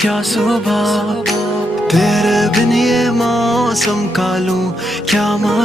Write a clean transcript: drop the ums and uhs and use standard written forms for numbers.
क्या सुबह, तेरे बिन ये मौसम का लूं क्या मजा।